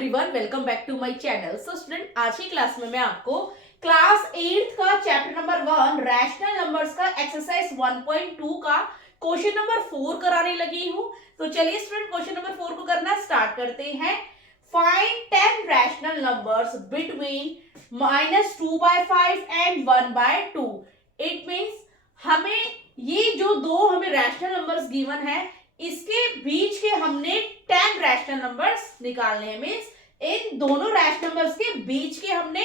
Everyone, welcome back to my channel. So student, आज की class में मैं आपको क्लास 8 का चैप्टर नंबर 1 रैशनल नंबर्स का एक्सरसाइज 1.2 का क्वेश्चन नंबर 4 कराने लगी हूं। तो चलिए स्टूडेंट, क्वेश्चन नंबर 4 को करना स्टार्ट करते हैं। Find 10 rational numbers between -2/5 and 1/2। It means हमें ये जो दो हमें रैशनल नंबर्स गिवन है, इसके बीच के हमने 10 रैशनल नंबर्स निकालने हैं। मींस इन दोनों रैशनल नंबर्स के बीच के हमने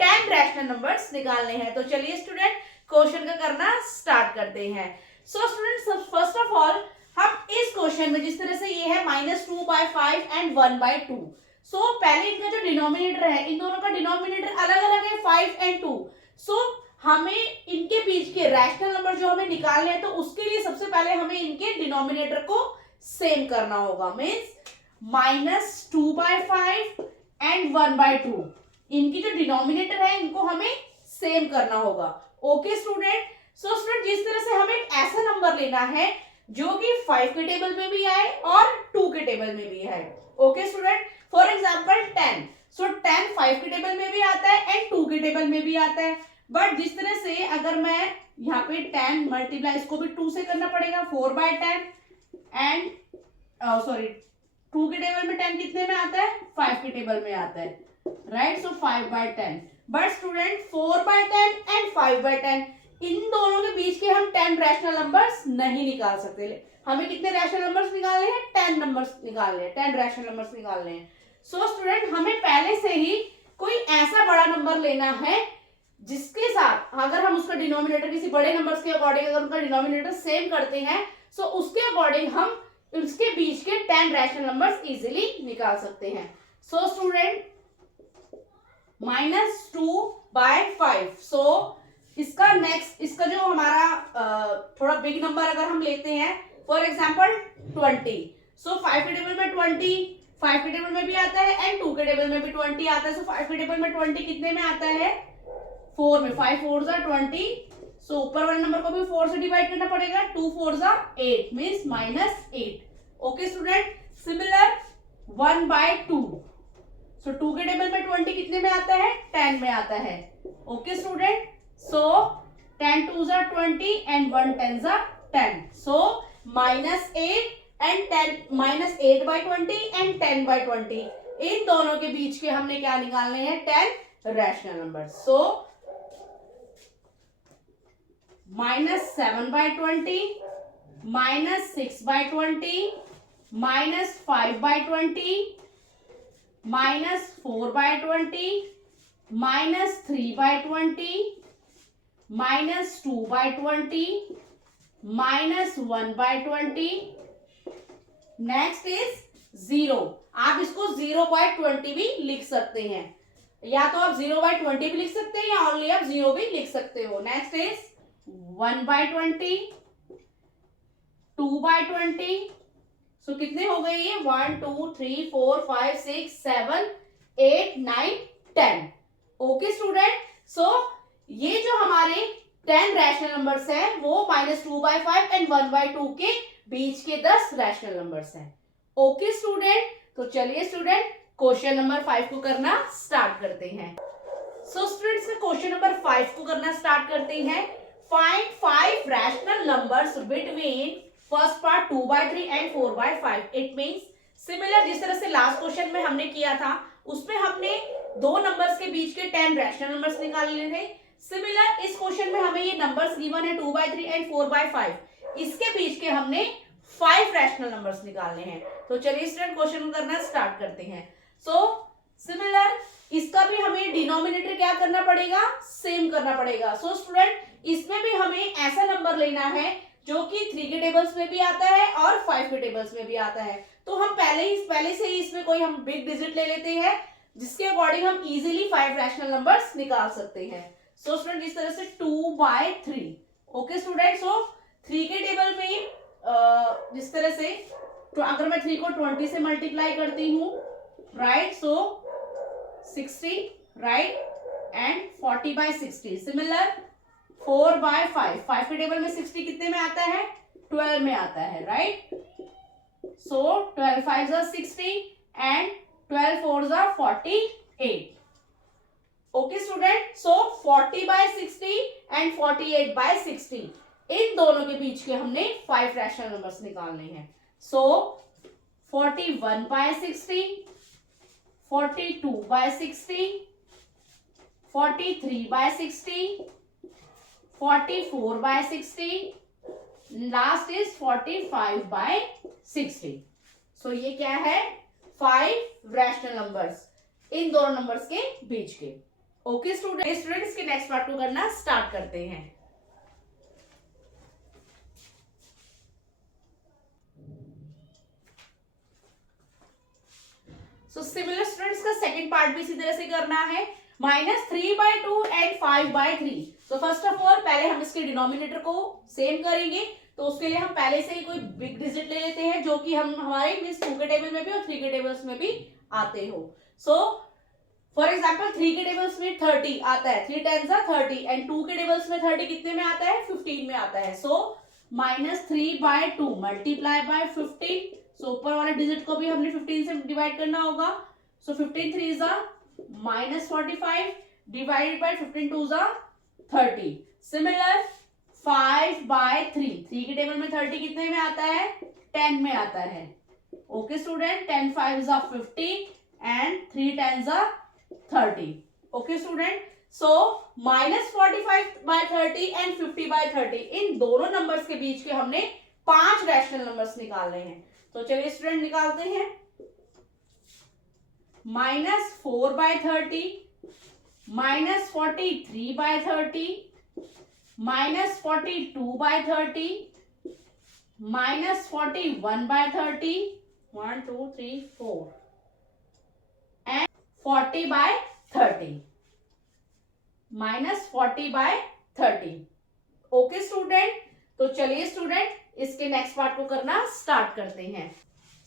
10 रैशनल नंबर्स निकालने हैं। तो चलिए स्टूडेंट, क्वेश्चन का करना स्टार्ट करते हैं। So student, first of all हम इस क्वेश्चन में जिस तरह से ये है -2/5 एंड 1/2, सो पहले इनका जो डिनोमिनेटर है, इन दोनों का डिनोमिनेटर अलग अलग है 5 एंड 2। सो हमें इनके बीच के रैशनल नंबर जो हमें निकालने हैं, तो उसके लिए सबसे पहले हमें इनके डिनोमिनेटर को सेम करना होगा। मींस -2/5 एंड 1/2, इनकी जो डिनोमिनेटर है इनको हमें सेम करना होगा। Okay student. सो स्टूडेंट, जिस तरह से हमें एक ऐसा नंबर लेना है जो कि 5 के टेबल में भी आए और 2 के टेबल में भी आए। Okay student, for example 10। सो 10 5 के टेबल में भी आता है एंड 2 के टेबल में भी आता है। बट जिस तरह से अगर मैं यहाँ पे 10 मल्टीप्लाई, इसको भी 2 से करना पड़ेगा, 4/10 एंड सॉरी 2 के टेबल में 10 कितने में आता है, 5 के टेबल में आता है, right. So 5/10। But student 4/10 and 5/10, इन दोनों के बीच के हम 10 रैशनल नंबर्स नहीं निकाल सकते। हमें कितने रैशनल नंबर्स निकालने हैं, 10 नंबर्स निकालने हैं, 10 रैशनल नंबर्स निकालने हैं। सो स्टूडेंट, हमें पहले से ही कोई ऐसा बड़ा नंबर लेना है जिसके साथ अगर हम उसका डिनोमिनेटर किसी बड़े नंबर्स के अकॉर्डिंग अगर उनका डिनोमिनेटर सेम करते हैं, सो उसके अकॉर्डिंग हम उसके बीच के 10 रैशनल नंबर्स इजीली निकाल सकते हैं। सो स्टूडेंट, -2/5, सो इसका नेक्स्ट, इसका जो हमारा थोड़ा बिग नंबर अगर हम लेते हैं, फॉर एग्जाम्पल 20। सो 5 के टेबल में 20 5 के टेबल में भी आता है एंड 2 के टेबल में भी 20 आता है। सो 5 के टेबल में 20 कितने में आता है, 4 में। 5 4 20। सो ऊपर वाले नंबर को भी 4 से डिवाइड करना पड़ेगा, 2 4 8 मींस -8। Okay student. सिमिलर 1/2। सो 2 के टेबल में 20 कितने में आता है, 10 में आता है। Okay student. So 10 2 20 and 1 10 10। So -8 and 10, -8/20 and 10/20, इन दोनों के बीच के हमने क्या निकालने हैं, 10 rational number. So -7/20, -6/20, -5/20, -4/20, -3/20, -2/20, -1/20। Next is 0। आप इसको 0/20 भी लिख सकते हैं, या तो आप 0/20 भी लिख सकते हैं या ओनली आप 0 भी लिख सकते हो। Next is 1/20, 2/20। सो कितने हो गए ये, 1 2 3 4 5 6 7 8 9 10। Okay student. सो ये जो हमारे 10 रैशनल नंबर्स हैं वो -2/5 एंड 1/2 के बीच के 10 रैशनल नंबर्स हैं। Okay student. तो चलिए स्टूडेंट, क्वेश्चन नंबर 5 को करना स्टार्ट करते हैं। सो स्टूडेंट्स, क्वेश्चन नंबर 5 को करना स्टार्ट करते हैं। Find 5 rational numbers between first part 2/3 and 4/5। It means similar जिस तरह से लास्ट क्वेश्चन में हमने किया था, उसमें हमने दो नंबर्स के बीच के 10 रैशनल नंबर्स निकालने थे। सिमिलर इस क्वेश्चन में हमें ये नंबर्स गिवन है 2/3 एंड 4/5, इसके बीच के हमने 5 रैशनल नंबर्स निकालने हैं। तो चलिए स्टूडेंट, क्वेश्चन को करना स्टार्ट करते हैं। सो सिमिलर इसका भी हमें डिनोमिनेटर क्या करना पड़ेगा, सेम करना पड़ेगा। सो स्टूडेंट, इसमें भी हमें ऐसा नंबर लेना है जो कि 3 के टेबल्स में भी आता है और 5 के टेबल्स में भी आता है। तो हम पहले से ही इसमें कोई हम बिग डिजिट ले लेते हैं जिसके अकॉर्डिंग हम इजीली 5 रैशनल नंबर्स निकाल सकते हैं। सो स्टूडेंट, जिस तरह से 2/3। Okay student. सो 3 के टेबल में जिस तरह से अगर मैं 3 को 20 से मल्टीप्लाई करती हूँ, right, so 60, right, and 40/60। Similar 4/5, 5 के टेबल में 60 कितने में आता है, 12 में आता है, राइट। सो 12 5 60 एंड 12 4 जा 48. ओके स्टूडेंट, सो 40/60 एंड 48/60 इन दोनों के बीच के हमने 5 रैशनल नंबर्स निकालने हैं. सो 41/60, 42/60, 43/60, 44/60, लास्ट इज 45/60. सो ये क्या है, 5 रैशनल नंबर्स इन दोनों नंबर्स के बीच के. ओके स्टूडेंट्स के नेक्स्ट पार्ट को करना स्टार्ट करते हैं. सो सिमिलर स्टूडेंट्स का सेकंड पार्ट भी इसी तरह से करना है. -3/2 and 5/3. So first of all पहले हम इसके डिनोमिनेटर को सेम करेंगे. तो उसके लिए हम पहले से ही कोई बिग डिजिट ले लेते हैं जो कि हम हमारे मींस 2 के टेबल में भी और 3 के टेबल्स में भी आते हो. सो फॉर एग्जाम्पल 3 के टेबल्स में 30 आता है, 3 10 जा 30 एंड 2 के टेबल्स में 30 कितने में आता है, 15 में आता है. सो -3/2 मल्टीप्लाई बाय 15. सो ऊपर वाले डिजिट को भी हमने 15 से डिवाइड करना होगा. सो 15 3 जा -45 डिवाइडेड बाय 15 2 जा 30. सिमिलर 5/3, 3 के टेबल में 30 कितने में आता है, 10 में आता है. ओके स्टूडेंट, 10 5 जा 50 एंड 3 10 जा 30. ओके स्टूडेंट, सो -45/30 एंड 50/30 इन दोनों नंबर्स के बीच के हमने 5 रैशनल नंबर्स निकालने हैं. तो चलिए स्टूडेंट निकालते हैं. -4/30, -43/30, -42/30, -41/30, 1 2 3 4 and 40/30, -40/30. ओके स्टूडेंट, तो चलिए स्टूडेंट इसके नेक्स्ट पार्ट को करना स्टार्ट करते हैं.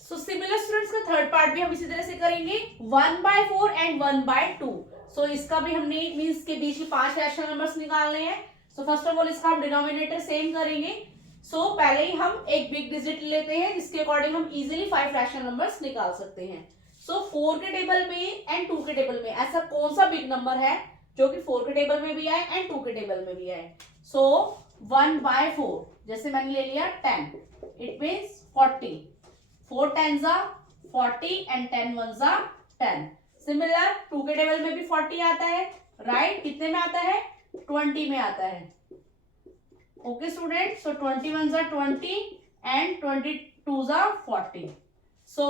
सो सिमिलर स्टूडेंट्स का थर्ड पार्ट भी हम इसी तरह से करेंगे. 1/4 एंड 1/2. सो इसका भी हमने मींस के बीच में 5 रैशनल नंबर्स निकालने हैं. सो फर्स्ट ऑफ ऑल इसका हम डिनोमिनेटर सेम करेंगे. सो पहले ही हम एक बिग डिजिट लेते हैं जिसके अकॉर्डिंग हम इजीली 5 रैशनल नंबर्स निकाल सकते हैं. सो 4 के टेबल में एंड 2 के टेबल में ऐसा कौन सा बिग नंबर है जो कि 4 के टेबल में भी आए एंड 2 के टेबल में भी आए. सो 1/4 जैसे मैंने ले लिया 10, इट मीन्स 40. 4 10 जा 40 एंड 10 1 जा 10. सिमिलर 2 के टेबल में भी 40 आता है, राइट. कितने में आता है, 20 में आता है. ओके स्टूडेंट, सो 21 जा 20 एंड 22 जा 40. सो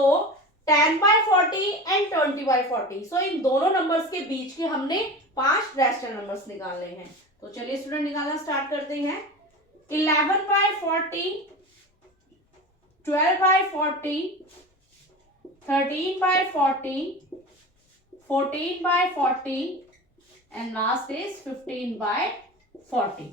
10/40 एंड 20/40. सो इन दोनों नंबर्स के बीच के हमने 5 रैशनल नंबर्स निकालने हैं. तो चलिए स्टूडेंट निकालना स्टार्ट करते हैं. 11/40, 12/40, 13/40, 14/40 एंड लास्ट इज 15/40.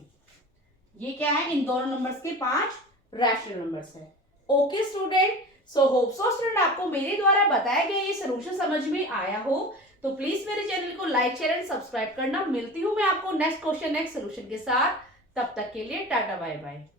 ये क्या है, इन दोनों नंबर्स के 5 रैशनल नंबर्स है. Okay student, so hope so student आपको मेरे द्वारा बताया गया ये सॉल्यूशन समझ में आया हो. तो प्लीज मेरे चैनल को लाइक शेयर एंड सब्सक्राइब करना. मिलती हूँ मैं आपको नेक्स्ट क्वेश्चन नेक्स्ट सॉल्यूशन के साथ. तब तक के लिए टाटा बाय बाय.